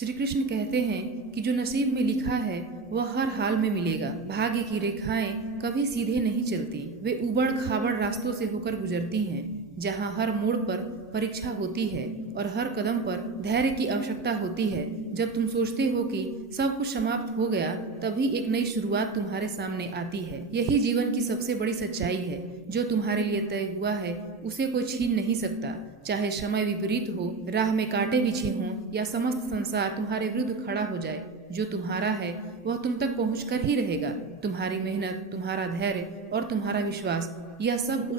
श्री कृष्ण कहते हैं कि जो नसीब में लिखा है वह हर हाल में मिलेगा। भाग्य की रेखाएं कभी सीधे नहीं चलती, वे उबड़ खाबड़ रास्तों से होकर गुजरती हैं, जहां हर मोड़ पर परीक्षा होती है और हर कदम पर धैर्य की आवश्यकता होती है। जब तुम सोचते हो कि सब कुछ समाप्त हो गया, तभी एक नई शुरुआत तुम्हारे सामने आती है। यही जीवन की सबसे बड़ी सच्चाई है। जो तुम्हारे लिए तय हुआ है उसे कोई छीन नहीं सकता। चाहे समय विपरीत हो, राह में कांटे बिछे हों या समस्त संसार तुम्हारे विरुद्ध खड़ा हो जाए, जो तुम्हारा है वह तुम तक पहुँच कर ही रहेगा। तुम्हारी मेहनत, तुम्हारा धैर्य और तुम्हारा विश्वास, यह सब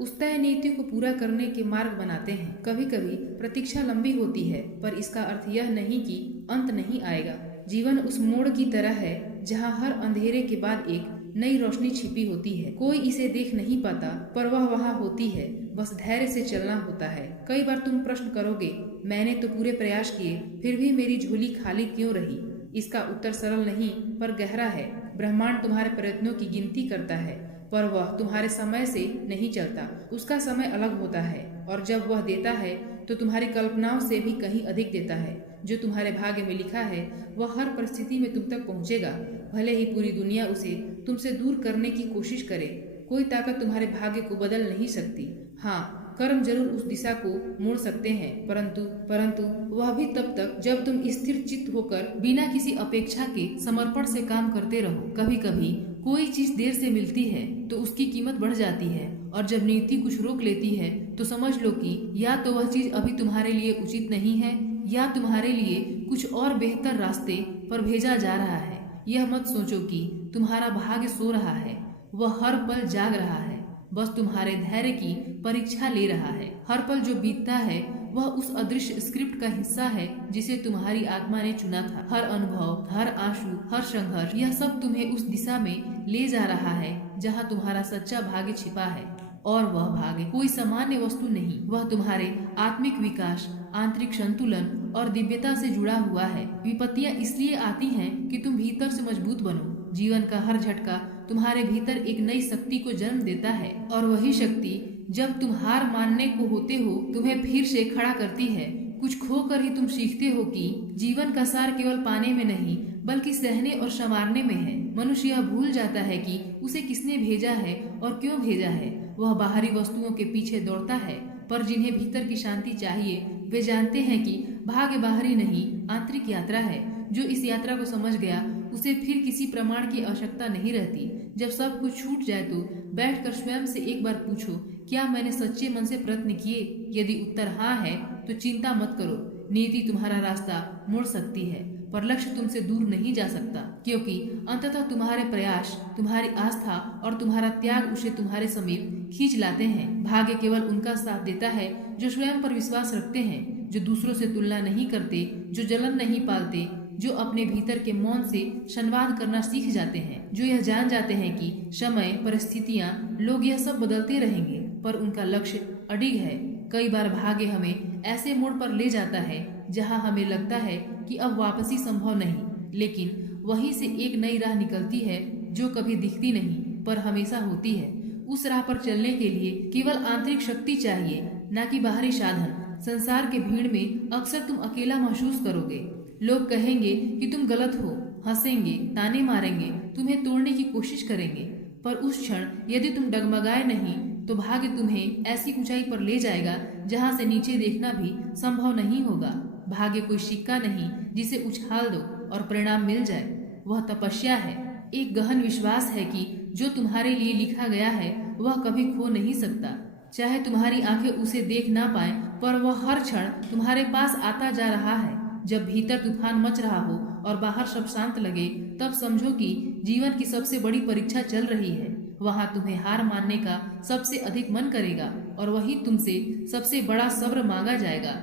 उस तय नीति को पूरा करने के मार्ग बनाते हैं। कभी कभी प्रतीक्षा लंबी होती है, पर इसका अर्थ यह नहीं कि अंत नहीं आएगा। जीवन उस मोड़ की तरह है जहाँ हर अंधेरे के बाद एक नई रोशनी छिपी होती है। कोई इसे देख नहीं पाता, पर वह वहाँ होती है। बस धैर्य से चलना होता है। कई बार तुम प्रश्न करोगे, मैंने तो पूरे प्रयास किए, फिर भी मेरी झोली खाली क्यों रही? इसका उत्तर सरल नहीं पर गहरा है। ब्रह्मांड तुम्हारे प्रयत्नों की गिनती करता है, पर वह तुम्हारे समय से नहीं चलता। उसका समय अलग होता है, और जब वह देता है तो तुम्हारी कल्पनाओं से भी कहीं अधिक देता है। जो तुम्हारे भाग्य में लिखा है वह हर परिस्थिति में तुम तक पहुँचेगा, भले ही पूरी दुनिया उसे तुमसे दूर करने की कोशिश करे। कोई ताकत तुम्हारे भाग्य को बदल नहीं सकती। हाँ, कर्म जरूर उस दिशा को मोड़ सकते हैं, परंतु वह भी तब तक जब तुम स्थिर चित्त होकर बिना किसी अपेक्षा के समर्पण से काम करते रहो। कभी कभी कोई चीज देर से मिलती है तो उसकी कीमत बढ़ जाती है, और जब नियति कुछ रोक लेती है तो समझ लो कि या तो वह चीज अभी तुम्हारे लिए उचित नहीं है, या तुम्हारे लिए कुछ और बेहतर रास्ते पर भेजा जा रहा है। यह मत सोचो कि तुम्हारा भाग्य सो रहा है, वह हर पल जाग रहा है, बस तुम्हारे धैर्य की परीक्षा ले रहा है। हर पल जो बीतता है वह उस अदृश्य स्क्रिप्ट का हिस्सा है जिसे तुम्हारी आत्मा ने चुना था। हर अनुभव, हर आंसू, हर संघर्ष, यह सब तुम्हें उस दिशा में ले जा रहा है जहां तुम्हारा सच्चा भाग्य छिपा है। और वह भाग्य कोई सामान्य वस्तु नहीं, वह तुम्हारे आत्मिक विकास, आंतरिक संतुलन और दिव्यता से जुड़ा हुआ है। विपत्तियां इसलिए आती हैं कि तुम भीतर से मजबूत बनो। जीवन का हर झटका तुम्हारे भीतर एक नई शक्ति को जन्म देता है, और वही शक्ति जब तुम हार मानने को होते हो तुम्हें फिर से खड़ा करती है। कुछ खोकर ही तुम सीखते हो कि जीवन का सार केवल पाने में नहीं बल्कि सहने और संवारने में है। मनुष्य यह भूल जाता है कि उसे किसने भेजा है और क्यों भेजा है। वह बाहरी वस्तुओं के पीछे दौड़ता है, पर जिन्हें भीतर की शांति चाहिए वे जानते हैं कि भाग्य बाहरी नहीं, आंतरिक यात्रा है। जो इस यात्रा को समझ गया उसे फिर किसी प्रमाण की आवश्यकता नहीं रहती। जब सब कुछ छूट जाए तो बैठकर स्वयं से एक बार पूछो, क्या मैंने सच्चे मन से प्रयत्न किए? यदि उत्तर हाँ है तो चिंता मत करो। नीति तुम्हारा रास्ता मोड़ सकती है, पर लक्ष्य तुमसे दूर नहीं जा सकता, क्योंकि अंततः तुम्हारे प्रयास, तुम्हारी आस्था और तुम्हारा त्याग उसे तुम्हारे समीप खींच लाते हैं। भाग्य केवल उनका साथ देता है जो स्वयं पर विश्वास रखते हैं, जो दूसरों से तुलना नहीं करते, जो जलन नहीं पालते, जो अपने भीतर के मौन से संवाद करना सीख जाते हैं, जो यह जान जाते हैं कि समय, परिस्थितियां, लोग यह सब बदलते रहेंगे, पर उनका लक्ष्य अडिग है। कई बार भाग्य हमें ऐसे मोड़ पर ले जाता है जहां हमें लगता है कि अब वापसी संभव नहीं, लेकिन वहीं से एक नई राह निकलती है जो कभी दिखती नहीं पर हमेशा होती है। उस राह पर चलने के लिए केवल आंतरिक शक्ति चाहिए, न कि बाहरी साधन। संसार के भीड़ में अक्सर तुम अकेला महसूस करोगे। लोग कहेंगे कि तुम गलत हो, हंसेंगे, ताने मारेंगे, तुम्हें तोड़ने की कोशिश करेंगे, पर उस क्षण यदि तुम डगमगाए नहीं तो भाग्य तुम्हें ऐसी ऊंचाई पर ले जाएगा जहां से नीचे देखना भी संभव नहीं होगा। भाग्य कोई सिक्का नहीं जिसे उछाल दो और परिणाम मिल जाए। वह तपस्या है, एक गहन विश्वास है कि जो तुम्हारे लिए लिखा गया है वह कभी खो नहीं सकता। चाहे तुम्हारी आंखें उसे देख ना पाए, पर वह हर क्षण तुम्हारे पास आता जा रहा है। जब भीतर तूफान मच रहा हो और बाहर सब शांत लगे, तब समझो कि जीवन की सबसे बड़ी परीक्षा चल रही है। वहां तुम्हें हार मानने का सबसे अधिक मन करेगा, और वही तुमसे सबसे बड़ा सब्र मांगा जाएगा।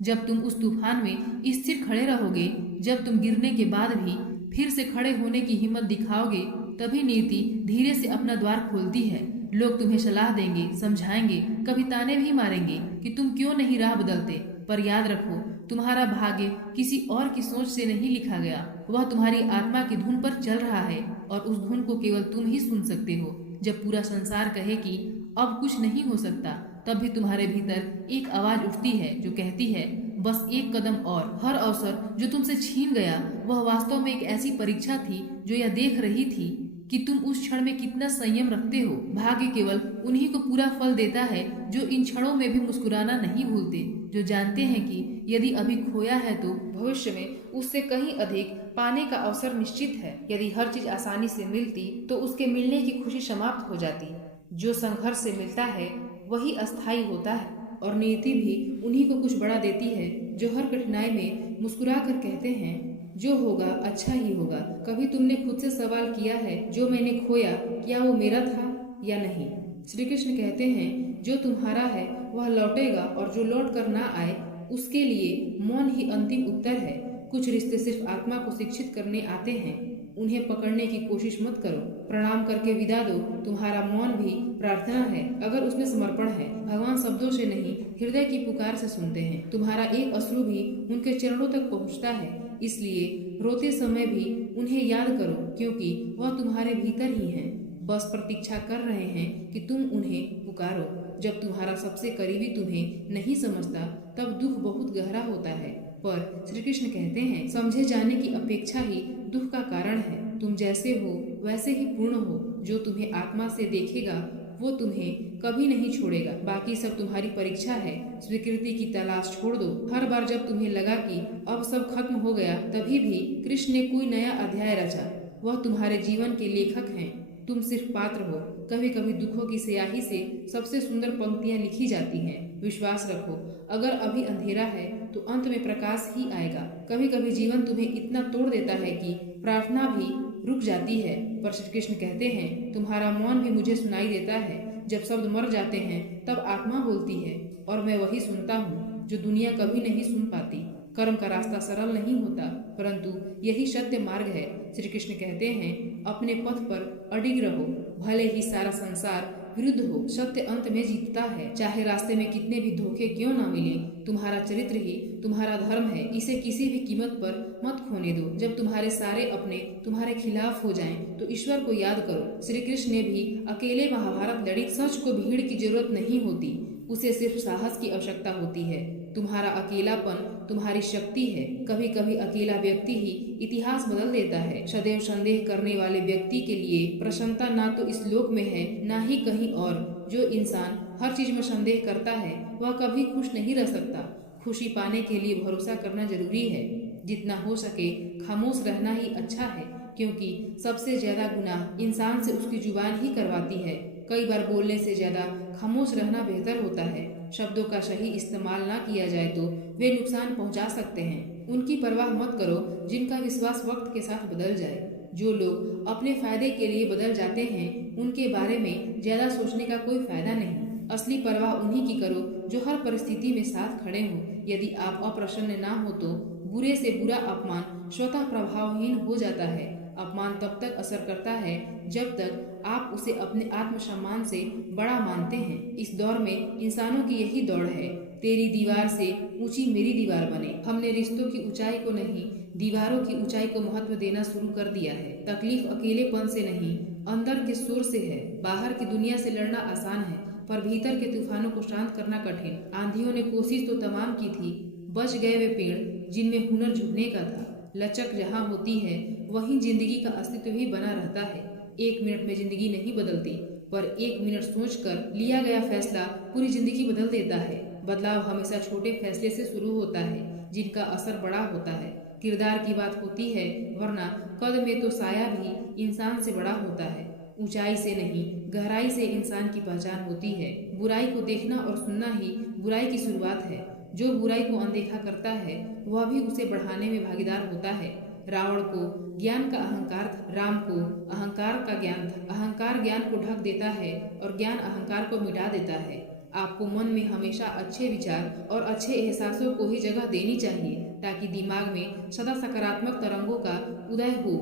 जब तुम उस तूफान में स्थिर खड़े रहोगे, जब तुम गिरने के बाद भी फिर से खड़े होने की हिम्मत दिखाओगे, तभी नियति धीरे से अपना द्वार खोलती है। लोग तुम्हें सलाह देंगे, समझाएंगे, कभी ताने भी मारेंगे कि तुम क्यों नहीं राह बदलते, पर याद रखो तुम्हारा भाग्य किसी और की सोच से नहीं लिखा गया। वह तुम्हारी आत्मा की धुन पर चल रहा है, और उस धुन को केवल तुम ही सुन सकते हो। जब पूरा संसार कहे कि अब कुछ नहीं हो सकता, तब भी तुम्हारे भीतर एक आवाज उठती है जो कहती है बस एक कदम और। हर अवसर जो तुमसे छीन गया वह वास्तव में एक ऐसी परीक्षा थी जो यह देख रही थी कि तुम उस क्षण में कितना संयम रखते हो। भाग्य केवल उन्हीं को पूरा फल देता है जो इन क्षणों में भी मुस्कुराना नहीं भूलते, जो जानते हैं कि यदि अभी खोया है तो भविष्य में उससे कहीं अधिक पाने का अवसर निश्चित है। यदि हर चीज आसानी से मिलती तो उसके मिलने की खुशी समाप्त हो जाती। जो संघर्ष से मिलता है वही अस्थायी होता है, और नियति भी उन्हीं को कुछ बड़ा देती है जो हर कठिनाई में मुस्कुरा कर कहते हैं जो होगा अच्छा ही होगा। कभी तुमने खुद से सवाल किया है जो मैंने खोया क्या वो मेरा था या नहीं? श्री कृष्ण कहते हैं जो तुम्हारा है वह लौटेगा, और जो लौट कर ना आए उसके लिए मौन ही अंतिम उत्तर है। कुछ रिश्ते सिर्फ आत्मा को शिक्षित करने आते हैं, उन्हें पकड़ने की कोशिश मत करो। प्रणाम करके विदा दो, तुम्हारा मौन भी प्रार्थना है अगर उसमें समर्पण है। भगवान शब्दों से नहीं हृदय की पुकार से सुनते हैं। तुम्हारा एक अश्रु भी उनके चरणों तक पहुंचता है, इसलिए रोते समय भी उन्हें याद करो क्योंकि वह तुम्हारे भीतर ही हैं, बस प्रतीक्षा कर रहे हैं कि तुम उन्हें पुकारो। जब तुम्हारा सबसे करीबी तुम्हें नहीं समझता तब दुख बहुत गहरा होता है, पर श्री कृष्ण कहते हैं समझे जाने की अपेक्षा ही दुख का कारण है। तुम जैसे हो वैसे ही पूर्ण हो। जो तुम्हें आत्मा से देखेगा वो तुम्हें कभी नहीं छोड़ेगा। बाकी सब तुम्हारी परीक्षा है। स्वीकृति की तलाश छोड़ दो। हर बार जब तुम्हें लगा कि अब सब खत्म हो गया तभी भी कृष्ण ने कोई नया अध्याय रचा। वह तुम्हारे जीवन के लेखक हैं, तुम सिर्फ पात्र हो। कभी कभी दुखों की स्याही से सबसे सुंदर पंक्तियां लिखी जाती हैं। विश्वास रखो, अगर अभी अंधेरा है तो अंत में प्रकाश ही आएगा। कभी कभी जीवन तुम्हें इतना तोड़ देता है कि प्रार्थना भी रुक जाती है, पर श्री कृष्ण कहते हैं तुम्हारा मौन भी मुझे सुनाई देता है। जब शब्द मर जाते हैं तब आत्मा बोलती है, और मैं वही सुनता हूँ जो दुनिया कभी नहीं सुन पाती। कर्म का रास्ता सरल नहीं होता, परंतु यही सत्य मार्ग है। श्री कृष्ण कहते हैं अपने पथ पर अडिग रहो, भले ही सारा संसार विरुद्ध हो, सत्य अंत में जीतता है। चाहे रास्ते में कितने भी धोखे क्यों न मिले, तुम्हारा चरित्र ही तुम्हारा धर्म है, इसे किसी भी कीमत पर मत खोने दो। जब तुम्हारे सारे अपने तुम्हारे खिलाफ हो जाएं, तो ईश्वर को याद करो। श्री कृष्ण ने भी अकेले महाभारत लड़ी। सच को भीड़ की जरूरत नहीं होती, उसे सिर्फ साहस की आवश्यकता होती है। तुम्हारा अकेलापन तुम्हारी शक्ति है। कभी कभी अकेला व्यक्ति ही इतिहास बदल देता है। सदैव संदेह करने वाले व्यक्ति के लिए प्रसन्नता ना तो इस लोक में है ना ही कहीं और। जो इंसान हर चीज में संदेह करता है वह कभी खुश नहीं रह सकता। खुशी पाने के लिए भरोसा करना जरूरी है। जितना हो सके खामोश रहना ही अच्छा है, क्योंकि सबसे ज्यादा गुनाह इंसान से उसकी जुबान ही करवाती है। कई बार बोलने से ज्यादा खामोश रहना बेहतर होता है। शब्दों का सही इस्तेमाल ना किया जाए तो वे नुकसान पहुंचा सकते हैं। उनकी परवाह मत करो जिनका विश्वास वक्त के साथ बदल जाए। जो लोग अपने फायदे के लिए बदल जाते हैं उनके बारे में ज्यादा सोचने का कोई फायदा नहीं। असली परवाह उन्हीं की करो जो हर परिस्थिति में साथ खड़े हो। यदि आप अप्रसन्न ना हो तो बुरे से बुरा अपमान स्वतः प्रभावहीन हो जाता है। अपमान तब तक असर करता है जब तक आप उसे अपने आत्मसम्मान से बड़ा मानते हैं। इस दौर में इंसानों की यही दौड़ है, तेरी दीवार से ऊंची मेरी दीवार बने। हमने रिश्तों की ऊंचाई को नहीं, दीवारों की ऊंचाई को महत्व देना शुरू कर दिया है। तकलीफ अकेलेपन से नहीं, अंदर के सुर से है। बाहर की दुनिया से लड़ना आसान है, पर भीतर के तूफानों को शांत करना कठिन। आंधियों ने कोशिश तो तमाम की थी, बच गए वे पेड़ जिनमें हुनर झुकने का था। लचक जहाँ होती है वहीं जिंदगी का अस्तित्व भी बना रहता है। एक मिनट में जिंदगी नहीं बदलती, पर एक मिनट सोचकर लिया गया फैसला पूरी जिंदगी बदल देता है। बदलाव हमेशा छोटे फैसले से शुरू होता है जिनका असर बड़ा होता है। किरदार की बात होती है, वरना कद में तो साया भी इंसान से बड़ा होता है। ऊंचाई से नहीं, गहराई से इंसान की पहचान होती है। बुराई को देखना और सुनना ही बुराई की शुरुआत है। जो बुराई को अनदेखा करता है वह भी उसे बढ़ाने में भागीदार होता है। रावण को ज्ञान का अहंकार था, राम को अहंकार का ज्ञान था। अहंकार ज्ञान को ढक देता है और ज्ञान अहंकार को मिटा देता है। आपको मन में हमेशा अच्छे विचार और अच्छे एहसासों को ही जगह देनी चाहिए, ताकि दिमाग में सदा सकारात्मक तरंगों का उदय हो।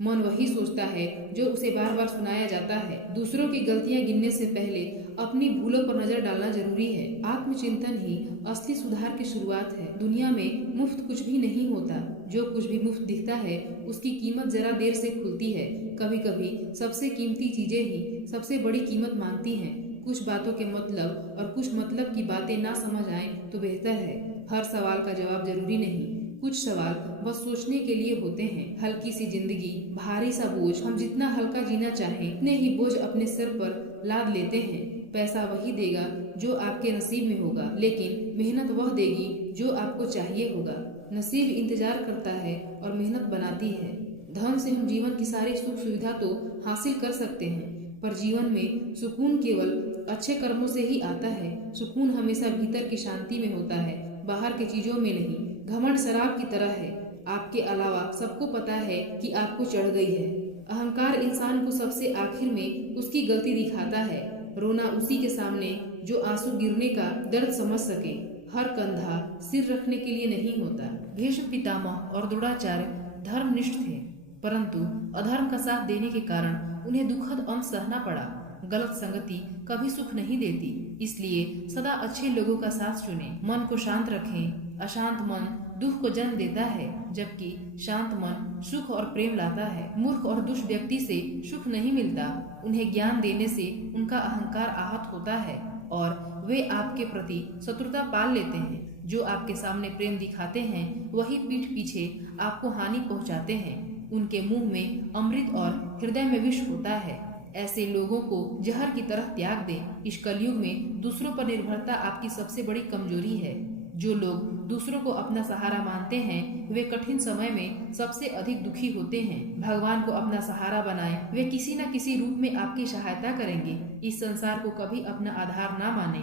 मन वही सोचता है जो उसे बार बार सुनाया जाता है। दूसरों की गलतियां गिनने से पहले अपनी भूलों पर नजर डालना जरूरी है। आत्मचिंतन ही असली सुधार की शुरुआत है। दुनिया में मुफ्त कुछ भी नहीं होता। जो कुछ भी मुफ्त दिखता है उसकी कीमत जरा देर से खुलती है। कभी कभी सबसे कीमती चीजें ही सबसे बड़ी कीमत मांगती हैं। कुछ बातों के मतलब और कुछ मतलब की बातें ना समझ आए तो बेहतर है हर सवाल का जवाब जरूरी नहीं। कुछ सवाल बस सोचने के लिए होते हैं। हल्की सी जिंदगी, भारी सा बोझ। हम जितना हल्का जीना चाहें उतने ही बोझ अपने सर पर लाद लेते हैं। पैसा वही देगा जो आपके नसीब में होगा, लेकिन मेहनत वह देगी जो आपको चाहिए होगा। नसीब इंतजार करता है और मेहनत बनाती है। धन से हम जीवन की सारी सुख सुविधा तो हासिल कर सकते हैं, पर जीवन में सुकून केवल अच्छे कर्मों से ही आता है। सुकून हमेशा भीतर की शांति में होता है, बाहर के चीजों में नहीं। घमंड शराब की तरह है, आपके अलावा सबको पता है कि आपको चढ़ गई है। अहंकार इंसान को सबसे आखिर में उसकी गलती दिखाता है। रोना उसी के सामने जो आंसू गिरने का दर्द समझ सके। हर कंधा सिर रखने के लिए नहीं होता। भीष्म पितामह और द्रोणाचार्य धर्मनिष्ठ थे, परंतु अधर्म का साथ देने के कारण उन्हें दुखद अंत सहना पड़ा। गलत संगति कभी सुख नहीं देती, इसलिए सदा अच्छे लोगों का साथ चुनें। मन को शांत रखें। अशांत मन दुख को जन्म देता है, जबकि शांत मन सुख और प्रेम लाता है। मूर्ख और दुष्ट व्यक्ति से सुख नहीं मिलता। उन्हें ज्ञान देने से उनका अहंकार आहत होता है और वे आपके प्रति शत्रुता पाल लेते हैं। जो आपके सामने प्रेम दिखाते हैं वही पीठ पीछे आपको हानि पहुंचाते हैं। उनके मुंह में अमृत और हृदय में विष होता है। ऐसे लोगों को जहर की तरह त्याग दें। इस कलयुग में दूसरों पर निर्भरता आपकी सबसे बड़ी कमजोरी है। जो लोग दूसरों को अपना सहारा मानते हैं वे कठिन समय में सबसे अधिक दुखी होते हैं। भगवान को अपना सहारा बनाएं, वे किसी न किसी रूप में आपकी सहायता करेंगे। इस संसार को कभी अपना आधार ना माने।